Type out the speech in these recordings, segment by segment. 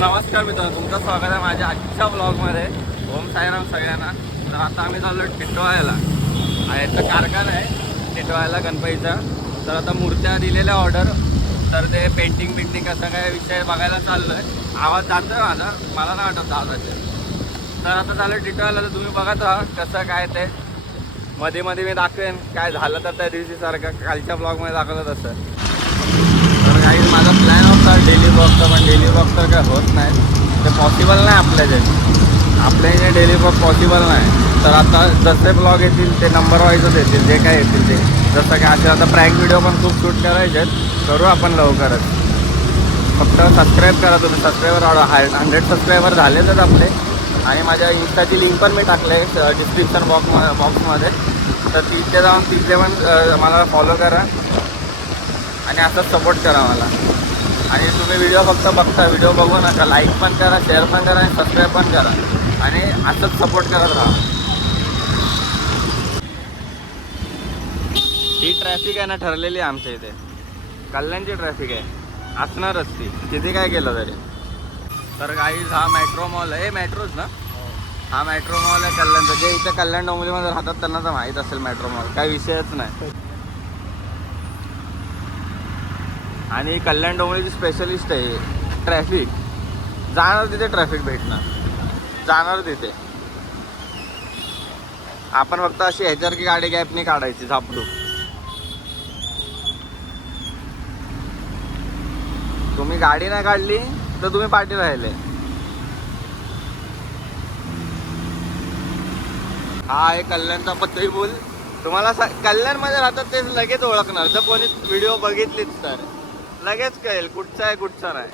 नमस्कार मित्रांनो, तुमचं स्वागत आहे माझ्या आजच्या ब्लॉगमध्ये. ओम साईराम सगळ्यांना. तर आता आम्ही चाललो टिटवाळ्याला. याचा कारखाना आहे टिटवाळ्याला गणपतीचा. तर आता मूर्त्या दिलेल्या ऑर्डर, तर ते पेंटिंग कसं काय विषय बघायला चाललो आहे. आवाज जातो आहे माझा, मला नाही वाटत आवाजाचे. तर आता चाललं टिटवाळ्याला, तर तुम्ही बघत राहा कसं काय ते. मध्ये मी दाखवेन काय झालं तर त्या दिवशी सारखं कालच्या ब्लॉगमध्ये दाखवलं तसं. तर काही माझा प्लॅन होता डेली ब्लॉगचा, पण डेली ब्लॉग तर काय होत नाही, ते पॉसिबल नाही आपल्या इथे डेली ब्लॉग पॉसिबल नाही. तर आता जसे ब्लॉग येतील ते नंबर वाईजच येतील, जे काय येतील ते. जसं काय असे आता प्रँक व्हिडिओ पण खूप शूट करायचे, करू आपण लवकरच. फक्त सबस्क्राईब करा तुम्ही. सबस्क्रायबर 100 सबस्क्रायबर झालेच आपले. आणि माझ्या इंस्टाची लिंक पण मी टाकले डिस्क्रिप्शन बॉक्समध्ये. तर तिथे जाऊन तिथे पण मला फॉलो करा आणि असंच सपोर्ट करा मला. आणि तुम्ही व्हिडिओ फक्त बघता, व्हिडिओ बघू नका, लाईक पण करा, शेअर पण करा आणि सबस्क्राईब पण करा. आणि असंच सपोर्ट करत राहा. ही ट्रॅफिक आहे ना ठरलेली आमच्या इथे, कल्याणची ट्रॅफिक आहे, असणारच ती किती काय केलं तरी. तर काही हा मेट्रो मॉल आहे, मेट्रोच ना, हा मेट्रो मॉल आहे कल्याणचा. जे इथे कल्याण डोंबिवलीमध्ये राहतात त्यांना तर माहीत असेल मेट्रो मॉल, काही विषयच नाही. आणि कल्याण डोंबिवलीची स्पेशलिस्ट आहे ट्रॅफिक. जाणार तिथे ट्रॅफिक भेटणार, जाणार तिथे. आपण फक्त अशी ह्याच्यावर की गाडी गॅपनी काढायची झापडू. तुम्ही गाडी नाही काढली तर तुम्ही पाठी राहिले. हा आहे कल्याणचा पत्तई बोल. तुम्हाला कल्याणमध्ये राहतात ते लगेच ओळखणार, जर कोणी व्हिडिओ बघितलीच तर लगेच कळेल कुठचा आहे कुठचा नाही.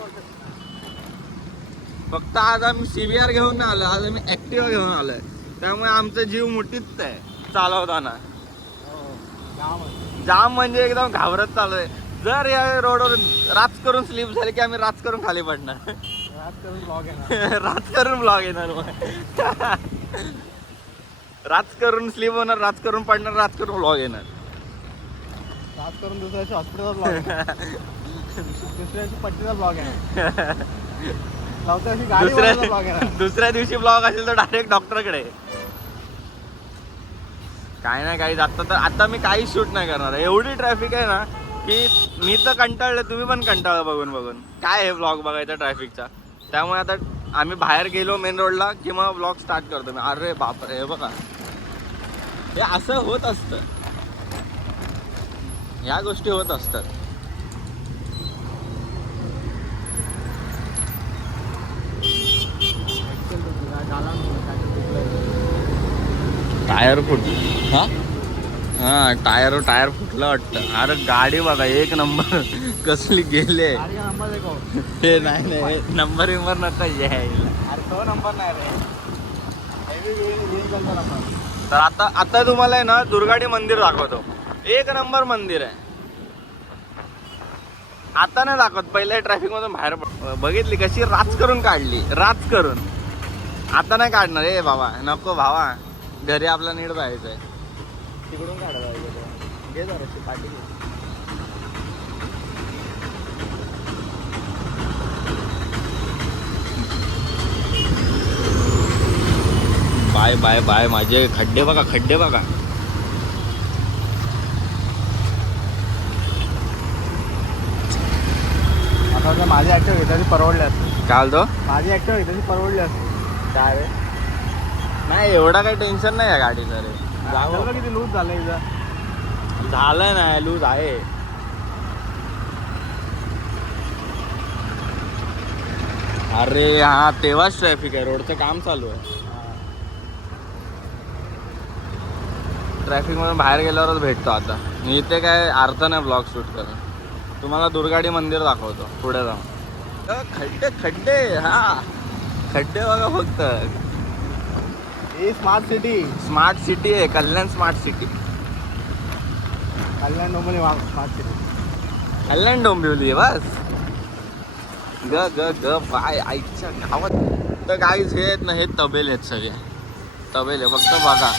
फक्त आज आम्ही CBR घेऊन आलो, आज आम्ही ॲक्टिवा घेऊन आलोय, त्यामुळे आमचा जीव मुठीत आहे चालवताना. जाम म्हणजे एकदम घाबरत चालू. जर या रोडवर रात करून स्लिप झाली की आम्ही रात करून खाली पडणार. रात करून ब्लॉग येणार रात करून स्लिप होणार, रात करून पडणार, रात करून ब्लॉग येणार. रात करून दुसऱ्या हॉस्पिटलचा ब्लॉग दुसऱ्याची पट्टीचा ब्लॉग आहे. दुसऱ्या दिवशी ब्लॉग असेल तर डायरेक्ट डॉक्टरकडे. काय नाही काही जात. तर आता मी काही शूट नाही करणार, एवढी ट्रॅफिक आहे ना की मी तर कंटाळले, तुम्ही पण कंटाळा बघून काय हे ब्लॉग बघायचा ट्रॅफिकचा. त्यामुळे आता आम्ही बाहेर गेलो मेन रोडला की मग ब्लॉग स्टार्ट करतो मी. अरे बापरे, हे बघा, हे असं होत असतं, ह्या गोष्टी होत असतात. टायर फुटलं. हा टायर फुटलं वाटतं. अरे गाडी बघा एक नंबर कसली गेले. हे नाही नंबर नव्हता यायला. तो नंबर नाही रे. तर आता तुम्हाला आहे ना दुर्गाडी मंदिर दाखवतो. एक नंबर मंदिर आहे. आता नाही दाखवत, पहिल्या ट्रॅफिक मधून बाहेर बघितली कशी राच करून काढली, राच करून. आता नाही काढणार. ए बाबा नको भावा, घरी आपला नीट जायचंय. तिकडून काढायला घे जराशी पाठी. Bye bye bye. माझे खड्डे बघा, खड्डे बघा. आता माझी ऍक्टिव्ह घेतली परवडली असते. काय तो माझी ऍक्टिव्ह घेतली परवडली असते. काय रे, नाही एवढा काही टेन्शन नाही आहे गाडीचं रे. जावं किती लूज झालंय इथं. झालं नाही, लूज आहे. अरे हा तेव्हाच ट्रॅफिक आहे, रोडचं काम चालू आहे. ट्रॅफिक मधून बाहेर गेल्यावरच भेटतो. आता मी इथे काय अर्थ नाही ब्लॉग शूट करून. तुम्हाला दुर्गाडी मंदिर दाखवतो पुढे जाऊन. खड्डे खड्डे, हा खड्डे बघा फक्त. ही स्मार्ट सिटी आहे कल्याण. Smart city Kalyan Dombivli smart city. Kalyan Dombivli बस. ग ग ग बाय आईच्या गावात. तर काहीच हे आहेत ना, हे तबेले आहेत सगळे. तबेले फक्त बघा,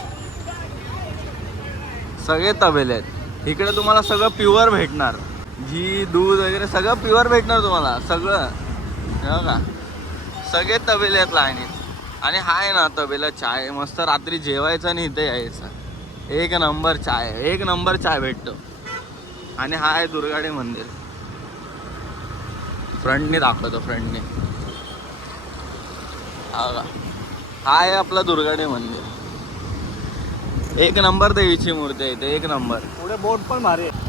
सगळे तबेले आहेत. इकडे तुम्हाला सगळं प्युअर भेटणार. घी दूध वगैरे सगळं प्युअर भेटणार तुम्हाला, सगळं. हे बघा सगळे तबेले आहेत लाईनीत. आणि हा आहे ना तबेला चाय, मस्त रात्री जेवायचं आणि इथे यायचं. एक नंबर चाय, एक नंबर चाय भेटतो. आणि हा आहे दुर्गाडे मंदिर. फ्रंटने दाखवतो, फ्रंटने. हा आहे आपला दुर्गाडे मंदिर. एक नंबर देवीची मूर्ती आहे इथे, एक नंबर. पुढे बोट पण भारी आहे.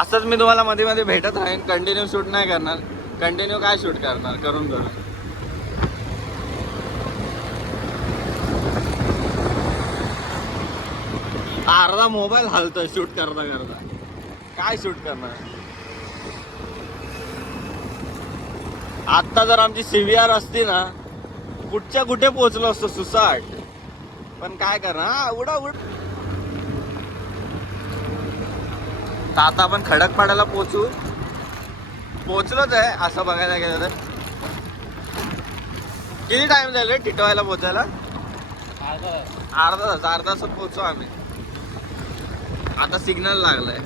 असंच मी तुम्हाला मध्ये मध्ये भेटत राहीन. कंटिन्यू शूट नाही करणार. कंटिन्यू काय शूट करणार, करून करून. अर्धा मोबाईल हलतोय शूट करता करता. काय शूट करणार. आता जर आमची CVR असती ना, कुठच्या कुठे पोहोचलो असतो सुसाट. पण काय करणार, उडा उड. आता आपण खडकपाड्याला पोहोचलोच आहे असं बघायला गेलं तर. किती टाइम झाले टिटवायला पोहोचायला? अर्धा तासात पोहोचू आम्ही. आता सिग्नल लागलाय.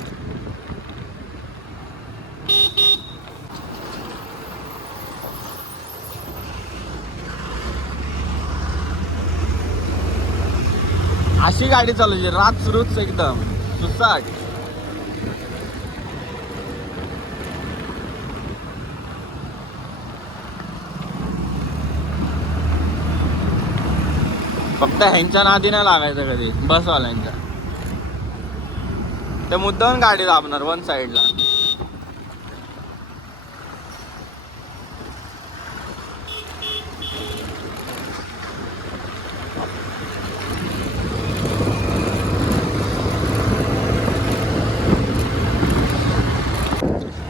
अशी गाडी चालवायची रात सुरूच एकदम सुसाट. फक्त ह्यांच्या नादी नाही लागायचं कधी, बसवाल्यांच्या. ते मुद्दाम गाडी दाबणार वन साईडला.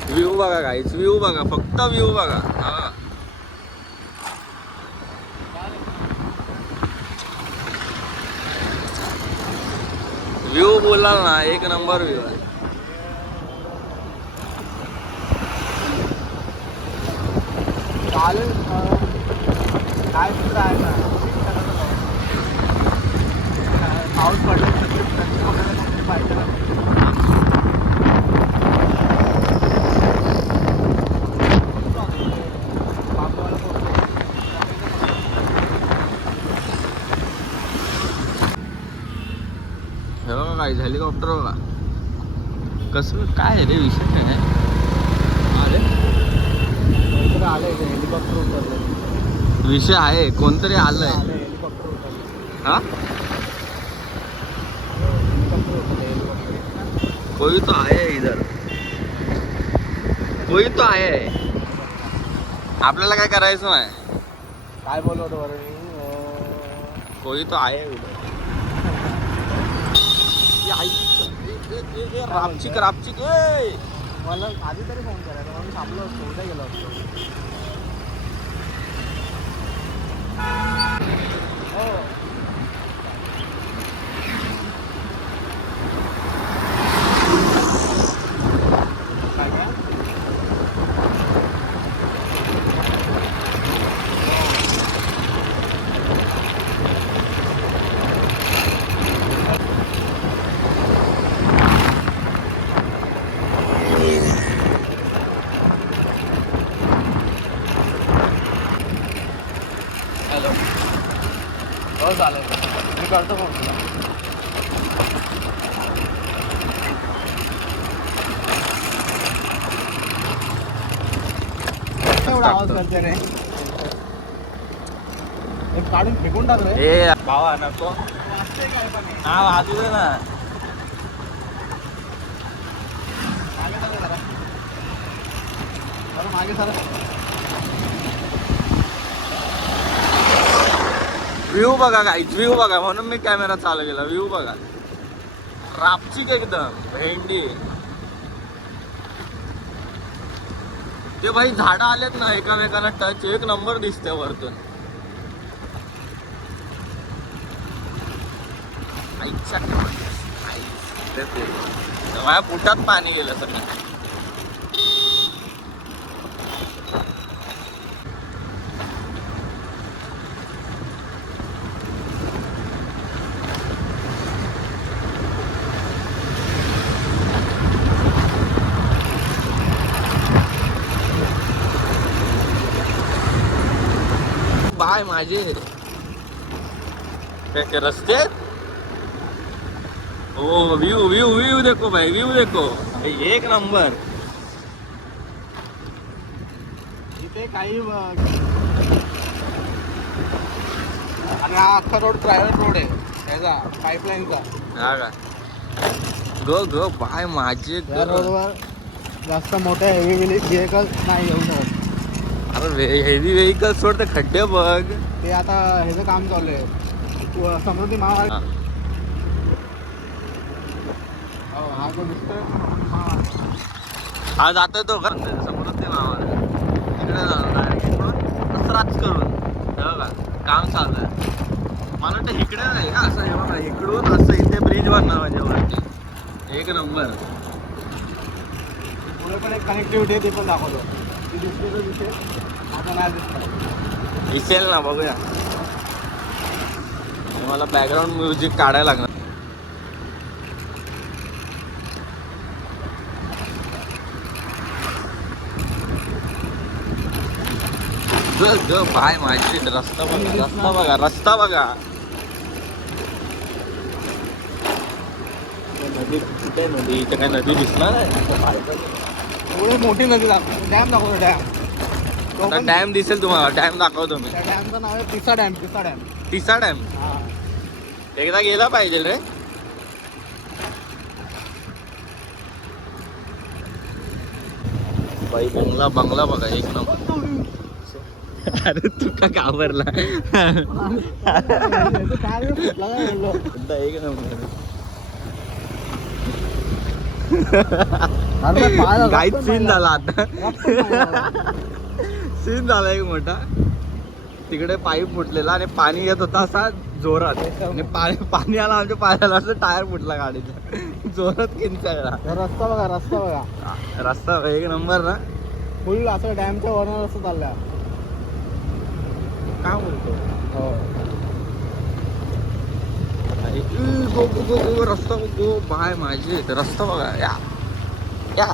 व्ह्यू बघा गाईच, व्ह्यू बघा, फक्त व्ह्यू बघा. हा व्ह्यू बोलाल ना, एक नंबर व्ह्यू आहे. चालेल. काय चित्र आहे ना, पाऊस पडला पाहिजे. हे बघा काय हेलिकॉप्टर बघा कसं काय आहे रे, विषय काय आले हेलिकॉप्टर उतरले. विषय आहे. कोणतरी आलंय. हेलिकॉप्टर उतरले. हा कोई तो आया है इधर, कोई तो आया है. आपल्याला काय करायचं नाही. काय बोललो होतो बरं मी, कोई तो आया है उधर. रापचिक रापचिक. मला आधी तरी फोन करायचा, म्हणून थांबलो असतो, उद्या गेलो असतो. हो काय काय हॅलो. हो चालेल, मी करतो फोन तुला. एवढा आवाज करते रे, एक काढून फेकून टाक रे. ए भावा नको. हा वाजू दे ना. मागे सर. व्ह्यू बघा गाईज, व्ह्यू बघा. म्हणून मी कॅमेरा चालू केला. व्ह्यू बघा रापचिक एकदम भेंडी. ते भाई झाडं आलेत ना एकामेकांना टच, एक नंबर दिसते वरतून. आईच्या माझ्या पोटात पाणी गेलं सगळं. बाय माझे कैसे रस्ते ओ व्यू व्यू व्यू देखो भाई व्यू देखो एक नंबर. इथे काही आणि हा अख्खा रोड प्रायव्हेट रोड आहे त्याचा पाईपलाईनचा. हा का गो गो बाय माझे या रोडवर जास्त मोठे हेवी व्हेकल नाही येऊ शकत. अरे हेवी व्हेकल सोड ते खड्डे बघ. ते आता ह्याचं काम चालू आहे समृद्धी महामार्ग. हा जो दिसतोय हा जातोय तो का समृद्धी मामाला तिकडे जाणार रच करून हे बघा काम चालू आहे. मला वाटतं इकडे नाही का असं हे बघा इकडून असं इथे ब्रिज बनणार माझ्या वरती एक नंबर. पुढे पण एक कनेक्टिव्हिटी आहे ते पण दाखवतो. ती दिसते तर दिसते आता नाही दिसत. दिसेल ना बघूया. मला बॅकग्राऊंड म्युझिक काढायला लागणार. ग बाय माझी रस्ता बघा रस्ता बघा रस्ता बघा. नदी कुठे नदी इथे काय नदी दिसणार आहे. एवढी मोठी नदी दाखवतो डॅम दाखवतो डॅम. तो आता पण डॅम दिसेल तुम्हाला डॅम दाखवतो मी. त्या डॅमचं नाव आहे तिसा डॅम. तिसा डॅम तिसा डॅम हा. एकदा गेला पाहिजे रे. बाई बंगला बंगला बघा एक नंबर. अरे तू का घाबरला. काय फुटला काय बोललो. एक नंबर काहीच सीन झाला आता. सीन झाला एक मोठा. तिकडे पाईप फुटलेला आणि पाणी येत होता असा जोरात आणि पाणी आला आमच्या पायाला असं टायर फुटला गाडीचा जोरात किंचाळला. रस्ता बघा रस्ता बघा रस्ता एक नंबर ना. फुल असं डॅमच्या वरनं रस्ता चाललाय. काय बोलतो हो गो गो गो गो रस्ता गो बाय माझे रस्ता बघा या या.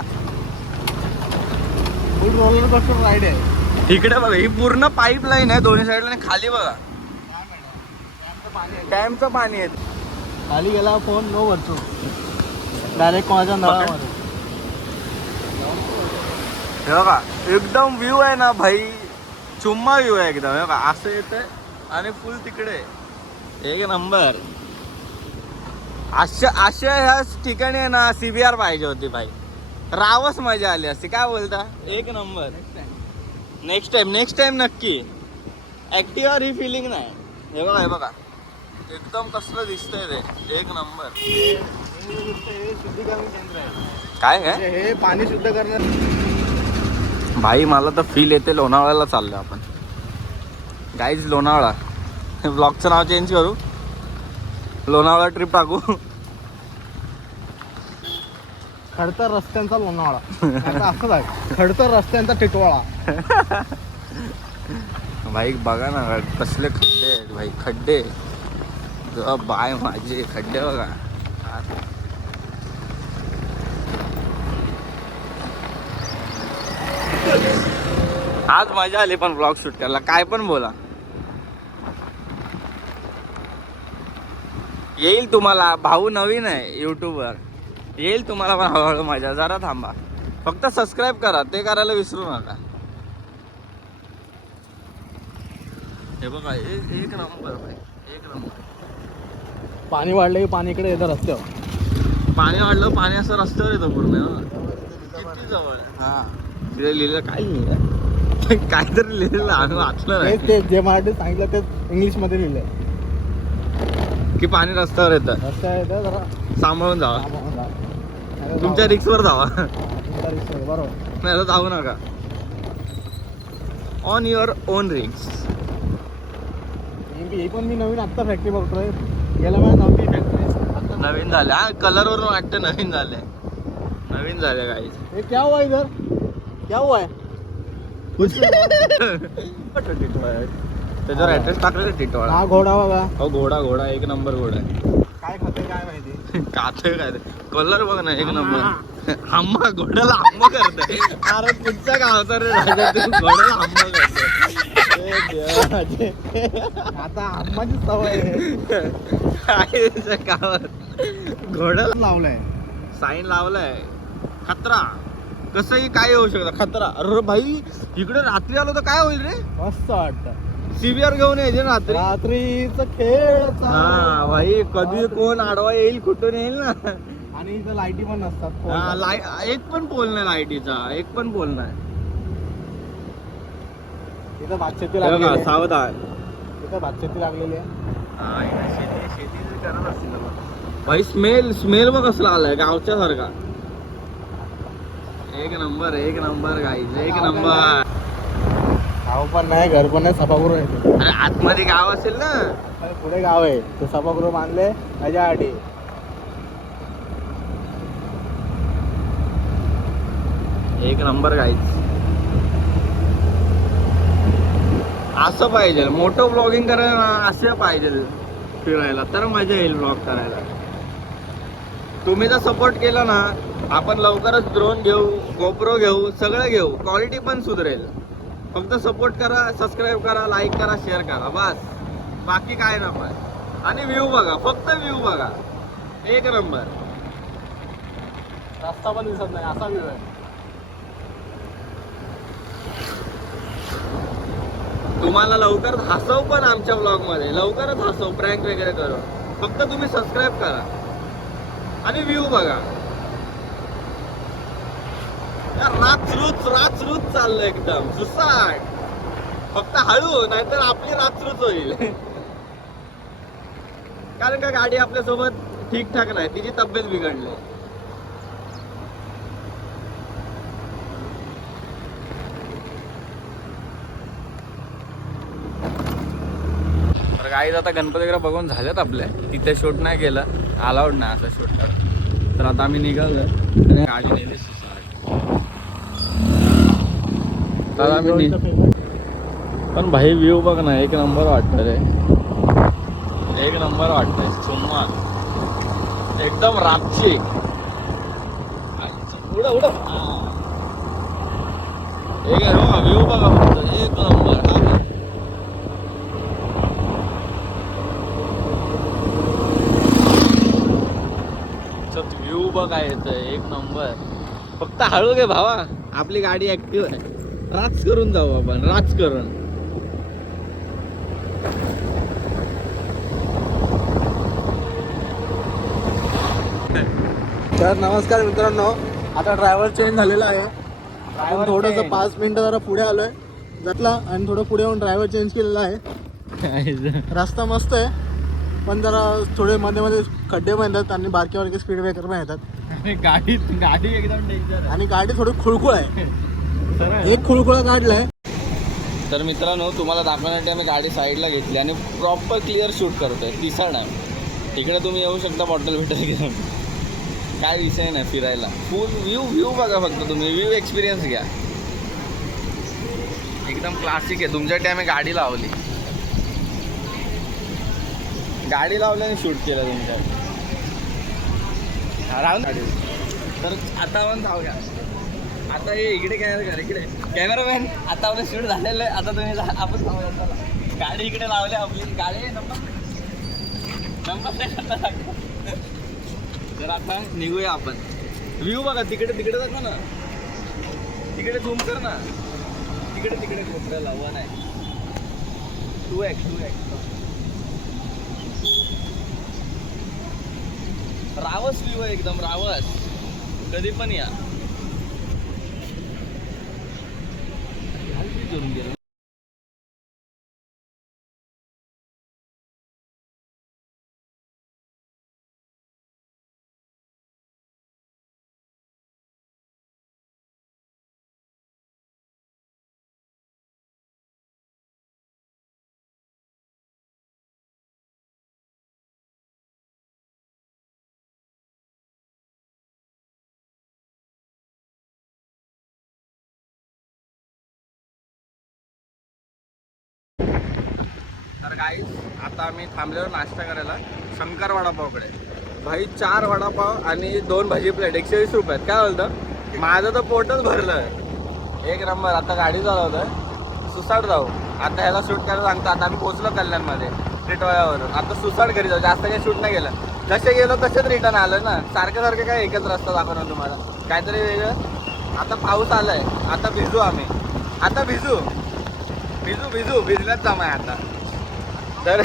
फुल रोलर कोस्टर राईड आहे. तिकडे बघा ही पूर्ण पाईप लाईन आहे दोन्ही साईडला आणि खाली बघा डॅमचं पाणी आहे. खाली गेला फोन नो वरतो डायरेक्ट कोणाच्या नळामध्ये. हे बघा एकदम व्ह्यू आहे ना भाई चुम्मा व्ह्यू आहे एकदम. हे बघा असं येतंय आणि फुल तिकडे एक नंबर. अशा ह्या ठिकाणी आहे ना CBR पाहिजे होती भाई. रावच मजा आली असती. काय बोलता एक नंबर. नेक्स्ट टाइम नक्की. ऍक्टिव्ह ही फिलिंग नाही. हे बघा हे बघा एकदम कसलं दिसतंय रे एक नंबर. हे शुद्धीकरण केंद्र आहे. काय म्हणजे हे पाणी शुद्ध करण्यात. भाई मला तर फील येते लोणावळ्याला चाललोय आपण. गाईज लोणावळा ब्लॉगचं नाव चेंज करू लोणावळा ट्रिप टाकू. खडतर रस्त्यांचा लोणावळा. आता असंच आहे खडतर रस्त्यांचा टिटवाळा. भाई बघा ना कसले खड्डे आहेत भाई खड्डे बाय माझे खड्डे बघा. आज मजा आली पण ब्लॉग शूट करायला. काय पण बोला येईल तुम्हाला. भाऊ नवीन आहे युट्यूबवर येईल तुम्हाला पण हळूहळू मजा. जरा थांबा फक्त सबस्क्राईब करा ते करायला विसरू नका. हे बघा एक नंबर भाई एक नंबर. पाणी वाढलं की पाणी इकडे येतं रस्त्यावर. पाणी वाढलं पाणी असं रस्त्यावर येतं पूर्ण. किती जवळ आहे. हा तिथे लिहिलं काय लिहिलं काहीतरी लिहिलेलं आम्ही वाचलं नाही. ते जे मराठीत सांगितलं ते इंग्लिशमध्ये लिहिलंय की पाणी रस्त्यावर येतं. रस्त्यावर येतं जरा सांभाळून जावा. तुमच्या रिक्सवर जावा बरोबर नाही तर जाऊ नका. ऑन युअर ओन रिक्स. ही पण मी नवीन आत्ता फॅक्टरी बघतोय. गेल्या महिन्यात नव्हती फॅक्टरी. नवीन झाले हा कलर वरून वाटतं नवीन झाले. नवीन झाले काही हे क्या हुआ इधर क्या हुआ है. त्याच्यावर ऍड्रेस टाकलेलं टिटवाळा. हा घोडा बघा. हो घोडा एक नंबर घोडा आहे. काय खाते काय माहिती. कातोय काय कलर बघ ना एक नंबर. आम्हा घोड्याला आंबा करतोय. अरे पुढच्या गावचा रे घोड्याला आंबा करतोय. आता आम्हाची सवय काय त्याच्या गावात घोडा लावलाय. साईन लावलाय खतरा. कसंही काय होऊ शकतं खतरा. अरे भाई इकडे रात्री आलो तर काय होईल रे. मस्त वाटत. सीबीआर घेऊन यायचे ना रात्री. रात्रीचा खेळ हा भाई कधी कोण आडवा येईल कुठून येईल ना. आणि इथं लाईटी पण नसतात. हा, एक पण पोल नाही लाईटीचा. एक पण पोल नाही. इथं भातशेती बघा, लागलेली आहे. सावधान. इथं भातशेती लागलेली आहे. हा, इकडे शेती करत असतील ना. भाई स्मेल बघ कसला आलाय गावच्या सारखा. एक नंबर गाईज एक नंबर. गाव पण नाही, घर पण नाही, सभागृह आहे. अरे आतमध्ये गाव असेल ना. अरे पुढे गाव आहे, ते सभागृह बांधले त्याच्यासाठी. एक नंबर गाईज. असं पाहिजे मोठं ब्लॉगिंग करायला ना. असं पाहिजे फिरायला तर मजा येईल ब्लॉग करायला. तुम्ही जर सपोर्ट केला ना आपण लवकरच ड्रोन घेऊ, गोप्रो घेऊ, सगळं घेऊ. क्वालिटी पण सुधरेल. फक्त सपोर्ट करा, सबस्क्राईब करा, लाईक करा, शेअर करा बस. बाकी काय ना पण. आणि व्ह्यू बघा, फक्त व्ह्यू बघा. एक नंबर. रस्ता पण दिसत नाही असा व्ह्यू आहे. तुम्हाला लवकरच हसव पण आमच्या ब्लॉग मध्ये. लवकरच हसव प्रँक वगैरे करू. फक्त तुम्ही सबस्क्राईब करा आणि व्ह्यू बघा. राचरूच चाललं एकदम सुसाट. फक्त हळू नाहीतर आपली राचरूच होईल. कारण का गाडी आपल्यासोबत ठीकठाक नाही, तिची तब्येत बिघडली. तर गाईज आता गणपती वगैरे बघून झालेत आपले. तिथे शूट नाही केलं, अलाउड नाही असं शूट कर. तर आता आम्ही निघालो आणि गाडी नेली तर आम्ही पण भाई व्ह्यू बघ ना. एक नंबर वाटत रे. एक नंबर वाटतंय. सुम्मा एकदम रातची. उड एक व्ह्यू बघा फक्त. एक नंबर. व्ह्यू बघा येतोय एक नंबर. फक्त हळू घे भावा, आपली गाडी ऍक्टिव्ह आहे. राच करून जाऊ आपण, राच करून. तर नमस्कार मित्रांनो, आता ड्रायव्हर चेंज झालेला आहे. आपण थोडंसं 5 मिनिटं जरा पुढे आलोय जातला आणि थोडं पुढे येऊन ड्रायव्हर चेंज केलेला आहे. रस्ता मस्त आहे पण जरा थोडे मध्ये मध्ये खड्डे पण येतात आणि बारके स्पीड ब्रेकर पण येतात. गाडी एकदम डेंजर आणि गाडी थोडी खुळखुळ आहे. एक खुळखुळा काढलाय. तर मित्रांनो तुम्हाला दाखवण्यासाठी आम्ही गाडी साईडला घेतली आणि प्रॉपर क्लिअर शूट करतोय. तिसरा टाइम इकडे तुम्ही येऊ शकता बॉटल बिटल घेऊन. काय विषय नाही फिरायला. फुल व्ह्यू बघा फक्त तुम्ही. व्ह्यू एक्सपिरियन्स घ्या. एकदम क्लासिक आहे. तुमच्यासाठी आम्ही गाडी लावली आणि शूट केलं तुमच्या राहून. तर आता आपण जाऊ घ्या. आता हे इकडे कॅमेरामॅन आता आपलं शूट झालेलं आहे. आता तुम्ही आपण जाऊया. चला गाडी इकडे लावली आपली. गाडी नंबर तर आता निघूया आपण. व्ह्यू बघा तिकडे जातो ना. तिकडे झूम कर ना. तिकडे कोपऱ्याला 1 आहे 2x. रावस व्ह्यू आहे एकदम रावस. कधी पण या. तर गाईस आता आम्ही थांबलेलो नाश्ता करायला शंकर वडापावकडे. भाई 4 वडापाव आणि 2 भाजी प्लेट 120 रुपयात. काय बोलतं, माझं तर पोटच भरलं. एक नंबर. आता गाडी चालवतोय. सुसाट जाऊ. आता ह्याला शूट करायला सांगतो. आता आम्ही पोहोचलो कल्याणमध्ये टिटवाळ्यावरून. आता सुसाट घरी जाऊ, जास्त काही शूट नाही केलं. जसे गेलो तसेच रिटर्न आलं ना. सारखं काय एकच रस्ता दाखवणार तुम्हाला, काहीतरी वेगळं. आता पाऊस आलाय, आता भिजू आम्ही. आता भिजू भिजण्यात जमाय आता. तर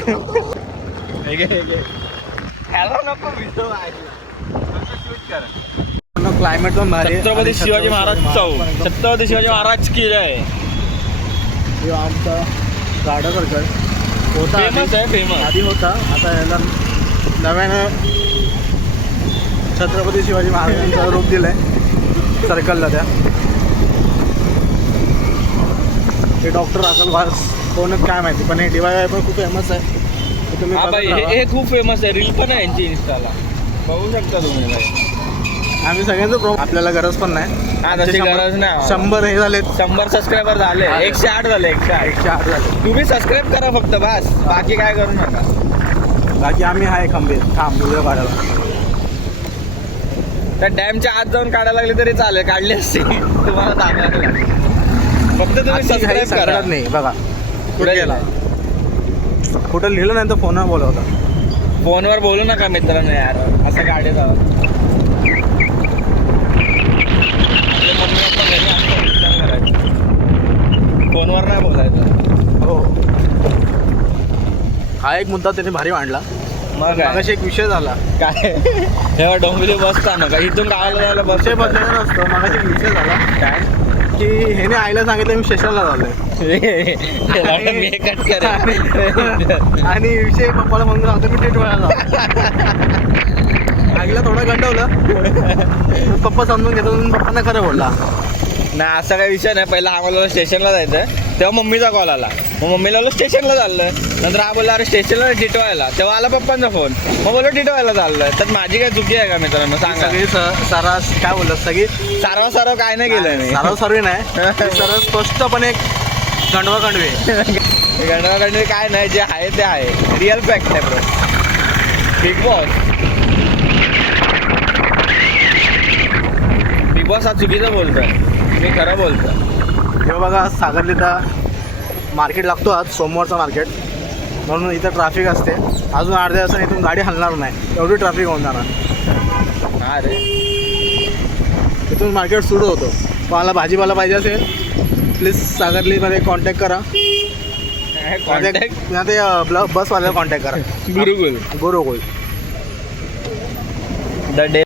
ह्याला नको भिजू, शूट कर. क्लायमेट पण भारी आहे. छत्रपती आणि शिवाजी महाराज चौक, छत्रपती शिवाजी महाराज किल्ला आहे. हे आमचा गाडा सर्कल होता फेमस आहे, फेमस. आधी होता, आता याला नव्यानं छत्रपती शिवाजी महाराजांचं रूप दिलंय सर्कलला. त्या हे डॉक्टर राखल वास कोणच काय माहिती, पण हे DIY पण खूप फेमस आहे. हे तुम्ही हा बघत बाई, राहा. हे खूप फेमस आहे. रील पण आहे यांची इन्स्टाला, बघू शकता तुम्ही बाई. आम्ही सगळ्यांचं आपल्याला गरज पण नाही. हा, तशी गरज नाही. 100 हे झालेत, 100 सबस्क्रायबर झाले. 108 झाले, 108. 108 झाले. तुम्ही सबस्क्राईब करा फक्त, बस. बाकी काय करू नका. बाकी आम्ही आहे खंबीर काम व्हिडिओ काढायला. त्या डॅमच्या आत जाऊन काढायला लागले तरी चालेल, काढले असते. तुम्हाला सांगायला लागेल. फक्त तुम्ही आजची घाई सबस्क्राईब करा. सगळ्यात नाही बघा. कुठे गेला? कुठं लिहिलं नाही तर फोनवर बोलवता. फोनवर बोलू नका मित्रांनो यार, असं गाडी जावं. फोनवर नाही बोलायचं. हो, हा एक मुद्दा त्याने भारी मांडला. मग काय? मागाशी एक विषय झाला, काय तेव्हा डोंबिवली बस स्थानक आहे. इथून गावाला जायला बस विषय बदलायचा नसतो. मागाशी एक विषय झाला काय की ह्याने आईला सांगितलं मी स्टेशनला झालोय मी कट करेन. आणि विषय पप्पाला म्हणून सांगतो मी टिटवाळ्याला आईला थोडं गंडवलं. पप्पा समजून घेतो, पप्पांना खरं बोलला. नाही, असा काही विषय नाही. पहिला आम्हाला स्टेशनला जायचं, तेव्हा मम्मीचा कॉल आला. मग मम्मीला बोललो स्टेशनला चाललं. नंतर हा बोलला अरे स्टेशनला टिटवायला. तेव्हा आला पप्पांचा फोन. मग बोललो टिटवायला चाललंय. तर माझी काय चुकी आहे का मित्रांनो, सांगा. सगळी सरास काय बोलत सगळी सारव काय नाही केलंय मी. सर्व सर्वी नाही, सर्व स्पष्टपणे गंडवा गंडवे. गणवागंडी काय नाही, जे आहे ते आहे. रिअल फॅक्ट आहे ब्रो. बिग बॉस हा चुकीचं बोलतोय, मी खरं बोलतोय. हे बघा सागरलीला मार्केट लागतो आज, सोमवारचा मार्केट, म्हणून इथं ट्रॅफिक असते. अजून अर्ध्या तासाने इथून गाडी हलणार नाही, एवढी ट्रॅफिक होऊन जाणार. हा रे, इथून मार्केट सुरू होतो. कोणाला भाजीपाला पाहिजे असेल प्लीज सागरलीमध्ये कॉन्टॅक्ट करा. कॉन्टॅक्ट ते बसवाल्याला कॉन्टॅक्ट करा. गुरुकुल गुरुकुल द डे